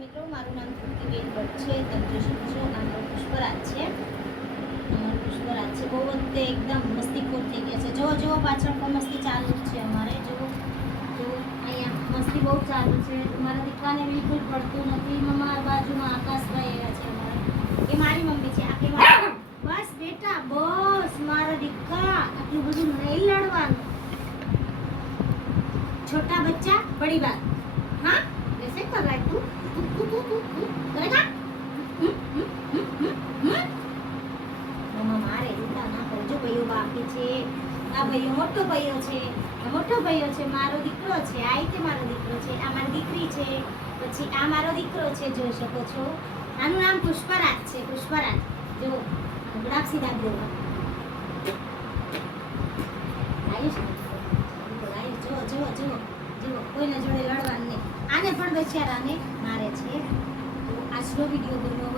મિત્રો, મારું નામ કૃતિબેન ભટ્ટ છે. તમે જોઈ શકો છો આ મારો પુષ્પરાજ છે. પુષ્પરાજ છે. બહુ જ તે એકદમ મસ્તીખોર થઈ ગયા છે. જો પાછળ પણ મસ્તી ચાલુ જ છે અમારે. જો અહીંયા મસ્તી બહુ ચાલુ છે. મારા દીકરાને બિલકુલ પડતું નથી. મારા બાજુમાં આકાશભાઈ એવા છે અમારે. એ મારી મમ્મી છે. આ કે મારી બસ બેટા બસ મારા દીકરા, આટલું બધું નહીં લડવાનું. छोटा बच्चा बड़ी बात. हाँ वैसे कर रहा है तू करेगा. मम्मा मारे ઉતા ના કરે. જો ભાઈઓ બાકી છે. આ ભાઈઓ મોટો ભાઈઓ છે. આ મોટો ભાઈઓ છે. મારો દીકરો છે. આ રીતે મારો દીકરો છે. આ મારી દીકરી છે. પછી આ મારો દીકરો છે. જોઈ શકો છો. આનું નામ પુષ્પરાજ છે. પુષ્પરાજ જો ગુલાબ સીધા દેવા આયુષ જો કોઈને જોડે લડવાનું નહીં. આને પણ બિચારાને મારે છે. તો આજનો વિડીયો ગમ્યો